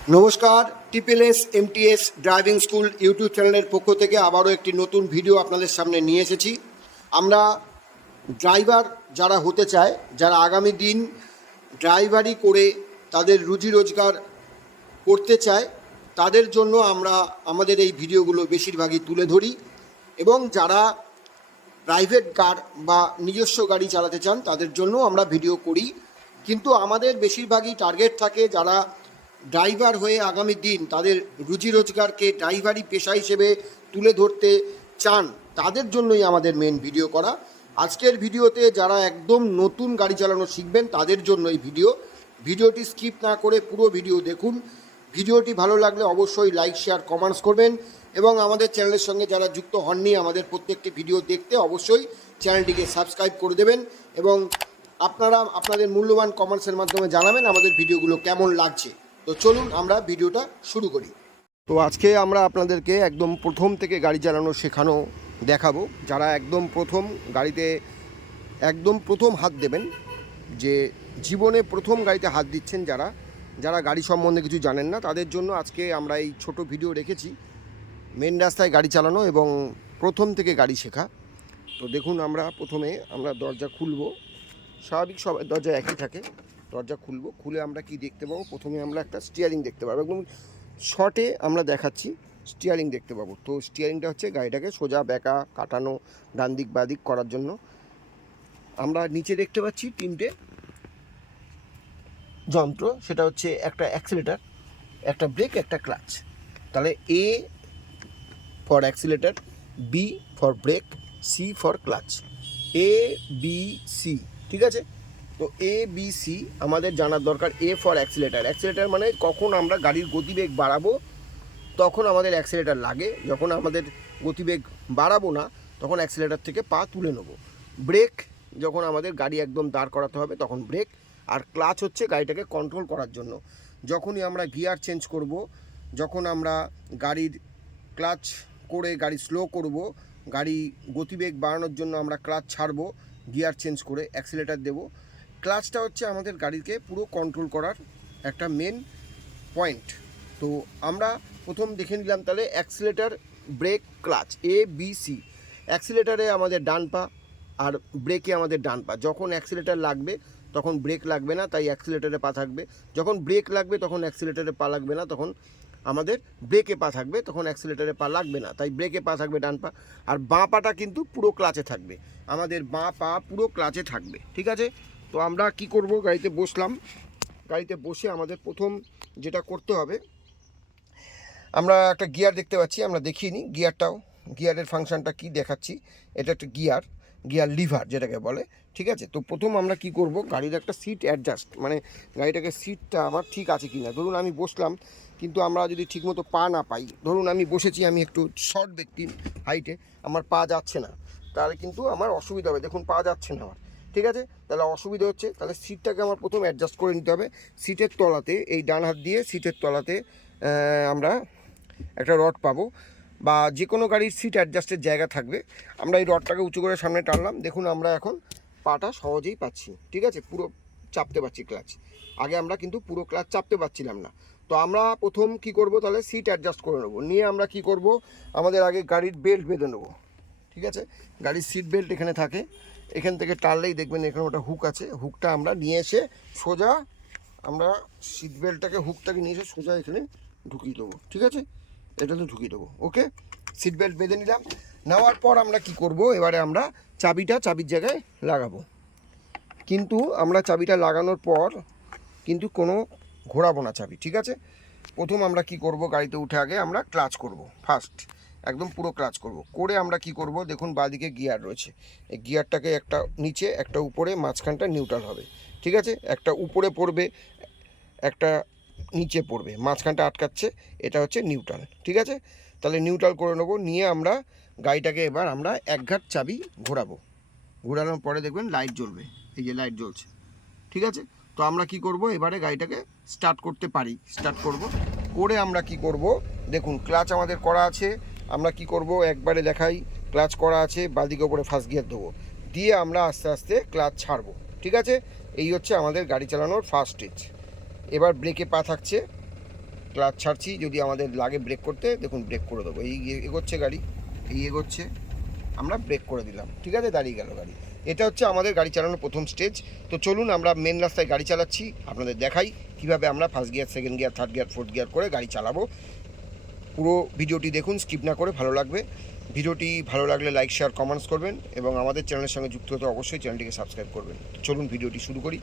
নমস্কার, টিপিএলএস MTS driving school YouTube চ্যানেলের পক্ষ থেকে আবারও একটি নতুন ভিডিও আপনাদের সামনে নিয়ে এসেছি। আমরা ড্রাইভার যারা হতে চায়, যারা আগামী দিন ড্রাইভারি করে তাদের রুজি রোজগার করতে চায়, তাদের জন্য আমরা আমাদের এই ভিডিওগুলো বেশিরভাগই তুলে ধরি। এবং যারা প্রাইভেট কার বা নিজস্ব গাড়ি চালাতে চান তাদের জন্য আমরা ভিডিও করি। কিন্তু আমাদের বেশিরভাগই টার্গেট থাকে যারা ড্রাইভার হয়ে আগামী দিন তাদের রুজি রোজগারকে ড্রাইভারি পেশা হিসেবে তুলে ধরতে চান, তাদের জন্যই আমাদের মেন ভিডিও করা। আজকের ভিডিওতে যারা একদম নতুন গাড়ি চালানো শিখবেন তাদের জন্য এই ভিডিওটি স্কিপ না করে পুরো ভিডিও দেখুন। ভিডিওটি ভালো লাগলে অবশ্যই লাইক, শেয়ার, কমেন্টস করবেন এবং আমাদের চ্যানেলের সঙ্গে যারা যুক্ত হননি আমাদের প্রত্যেকটি ভিডিও দেখতে অবশ্যই চ্যানেলটিকে সাবস্ক্রাইব করে দেবেন এবং আপনারা আপনাদের মূল্যবান কমেন্টসের মাধ্যমে জানাবেন আমাদের ভিডিওগুলো কেমন লাগছে। তো চলুন আমরা ভিডিওটা শুরু করি। তো আজকে আমরা আপনাদেরকে একদম প্রথম থেকে গাড়ি চালানো শেখানো দেখাবো। যারা একদম প্রথম হাত দেবেন, যে জীবনে প্রথম গাড়িতে হাত দিচ্ছেন, যারা গাড়ি সম্বন্ধে কিছু জানেন না, তাদের জন্য আজকে আমরা এই ছোট ভিডিও রেখেছি, মেন রাস্তায় গাড়ি চালানো এবং প্রথম থেকে গাড়ি শেখা। তো দেখুন, প্রথমে আমরা দরজা খুলব। স্বাভাবিক সবাই দরজা একই থাকে। দরজা খুলে আমরা কি দেখতে পাবো? প্রথমে আমরা একটা স্টিয়ারিং দেখতে পাবো। একদম শর্টে আমরা দেখাচ্ছি, স্টিয়ারিং দেখতে পাবো। তো স্টিয়ারিংটা হচ্ছে গাড়িটাকে সোজা বেঁকা কাটানো, ডান দিক বাঁ দিক করার জন্য। আমরা নিচে দেখতে পাচ্ছি তিনটে যন্ত্র, সেটা হচ্ছে একটা অ্যাক্সিলেটার, একটা ব্রেক, একটা ক্লাচ। তাহলে A for accelerator, B for brake, C for clutch. A B C, ঠিক আছে? তো এ বি সি আমাদের জানার দরকার। এ ফর অ্যাক্সিলেটার। অ্যাক্সিলেটার মানে কখন আমরা গাড়ির গতিবেগ বাড়াবো তখন আমাদের অ্যাক্সিলেটার লাগে, যখন আমাদের গতিবেগ বাড়াবো না তখন অ্যাক্সিলেটার থেকে পা তুলে নেবো। ব্রেক যখন আমাদের গাড়ি একদম দাঁড় করাতে হবে তখন ব্রেক। আর ক্লাচ হচ্ছে গাড়িটাকে কন্ট্রোল করার জন্য। যখনই আমরা গিয়ার চেঞ্জ করব, যখন আমরা গাড়ির ক্লাচ করে গাড়ি স্লো করব, গাড়ি গতিবেগ বাড়ানোর জন্য আমরা ক্লাচ ছাড়বো, গিয়ার চেঞ্জ করে অ্যাক্সিলেটার দেবো। ক্লাচটা হচ্ছে আমাদের গাড়িকে পুরো কন্ট্রোল করার একটা মেন পয়েন্ট। তো আমরা প্রথম দেখে নিলাম তাহলে accelerator, break, clutch, A B C. অ্যাক্সিলেটারে আমাদের ডান পা আর ব্রেকে আমাদের ডান পা। যখন অ্যাক্সিলেটার লাগবে তখন ব্রেক লাগবে না, তাই অ্যাক্সিলেটারে পা থাকবে। যখন ব্রেক লাগবে তখন অ্যাক্সিলেটারে পা লাগবে না, তখন আমাদের ব্রেকে পা থাকবে। তখন অ্যাক্সিলেটারে পা লাগবে না, তাই ব্রেকে পা থাকবে ডান পা। আর বাঁ পাটা কিন্তু পুরো ক্লাচে থাকবে, আমাদের বাঁ পা পুরো ক্লাচে থাকবে, ঠিক আছে? তো আমরা কি করব? গাড়িতে বসলাম। গাড়িতে বসে আমাদের প্রথম যেটা করতে হবে, আমরা একটা গিয়ার দেখতে পাচ্ছি, আমরা দেখিয়ে নিই গিয়ারটাও, গিয়ারের ফাংশনটা কি দেখাচ্ছি। এটা একটা গিয়ার লিভার যেটাকে বলে, ঠিক আছে? তো প্রথম আমরা কি করব, গাড়ির একটা সিট অ্যাডজাস্ট, মানে গাড়িটাকে সিটটা আমার ঠিক আছে কি না। ধরুন আমি বসলাম, কিন্তু আমরা যদি ঠিকমতো পা না পাই, ধরুন আমি বসেছি, আমি একটু শর্ট ব্যক্তি হাইটে, আমার পা যাচ্ছে না, তাহলে কিন্তু আমার অসুবিধা হবে। দেখুন পা যাচ্ছে না আমার, ঠিক আছে? তাহলে অসুবিধা হচ্ছে, তাহলে সিটটাকে আমার প্রথম অ্যাডজাস্ট করে নিতে হবে। সিটের তলাতে, এই ডান হাত দিয়ে সিটের তলাতে আমরা একটা রড পাবো, বা যে কোনো গাড়ির সিট অ্যাডজাস্টের জায়গা থাকবে। আমরা এই রডটাকে উঁচু করে সামনে টানলাম, দেখুন আমরা এখন পাটা সহজেই পাচ্ছি, ঠিক আছে? পুরো চাপতে পারছি ক্লাচ। আগে আমরা কিন্তু পুরো ক্লাচ চাপতে পারছিলাম না। তো আমরা প্রথম কি করব, তাহলে সিট অ্যাডজাস্ট করে নেবো। নিয়ে আমরা কি করব, আমাদের আগে গাড়ির বেল্ট বেঁধে নেবো, ঠিক আছে? গাড়ির সিট বেল্ট এখানে থাকে, এখান থেকে টানলেই দেখবেন এখানে ওটা হুক আছে। হুকটা আমরা নিয়ে এসে সোজা, আমরা সিট বেল্টটাকে, হুকটাকে নিয়ে এসে সোজা এখানে ঢুকিয়ে দেবো, ঠিক আছে? এটাতে ঢুকিয়ে দেবো। ওকে, সিট বেল্ট বেঁধে নিলাম। নেওয়ার পর আমরা কি করব, এবারে আমরা চাবির জায়গায় লাগাবো। কিন্তু আমরা চাবিটা লাগানোর পর কিন্তু কোনো ঘোরাবো না চাবি, ঠিক আছে? প্রথম আমরা কি করব, গাড়িতে উঠে আগে আমরা ক্লাচ করব, ফার্স্ট একদম পুরো ক্লাচ করব। করে আমরা কি করব, দেখুন বাঁদিকে গিয়ার রয়েছে, এই গিয়ারটাকে একটা নিচে একটা উপরে, মাঝখানটা নিউট্রাল হবে, ঠিক আছে? একটা উপরে পড়বে, একটা নিচে পড়বে, মাঝখানটা আটকাচ্ছে, এটা হচ্ছে নিউট্রাল, ঠিক আছে? তাহলে নিউট্রাল করে নেবো। নিয়ে আমরা গাড়িটাকে এবার আমরা এক ঘাট চাবি ঘোরাবো। ঘোরানোর পরে দেখবেন লাইট জ্বলবে, এই যে লাইট জ্বলছে, ঠিক আছে? তো আমরা কি করব, এবারে গাড়িটাকে স্টার্ট করতে পারি, স্টার্ট করব। করে আমরা কি করব, দেখুন ক্লাচ আমাদের করা আছে। আমরা কি করব, একবারে দেখাই, ক্লাচ করা আছে, বাঁদিকে ওপরে ফার্স্ট গিয়ার দেবো, দিয়ে আমরা আস্তে আস্তে ক্লাচ ছাড়বো, ঠিক আছে? এই হচ্ছে আমাদের গাড়ি চালানোর ফার্স্ট স্টেজ। এবার ব্রেকে পা থাকছে, ক্লাচ ছাড়ছি, যদি আমাদের লাগে ব্রেক করতে দেখুন ব্রেক করে দেবো। এই এগোচ্ছে গাড়ি, এই এগোচ্ছে, আমরা ব্রেক করে দিলাম, ঠিক আছে, দাঁড়িয়ে গেল গাড়ি। এটা হচ্ছে আমাদের গাড়ি চালানোর প্রথম স্টেজ। তো চলুন আমরা মেন রাস্তায় গাড়ি চালাচ্ছি, আপনাদের দেখাই কীভাবে আমরা first gear, second gear, third gear, fourth gear করে গাড়ি চালাবো। পুরো ভিডিওটি দেখুন, স্কিপ না করে, ভালো লাগবে। ভিডিওটি ভালো লাগলে লাইক, শেয়ার, কমেন্টস করবেন এবং আমাদের চ্যানেলের সঙ্গে যুক্ত হতে অবশ্যই চ্যানেলটিকে সাবস্ক্রাইব করবেন। চলুন ভিডিওটি শুরু করি।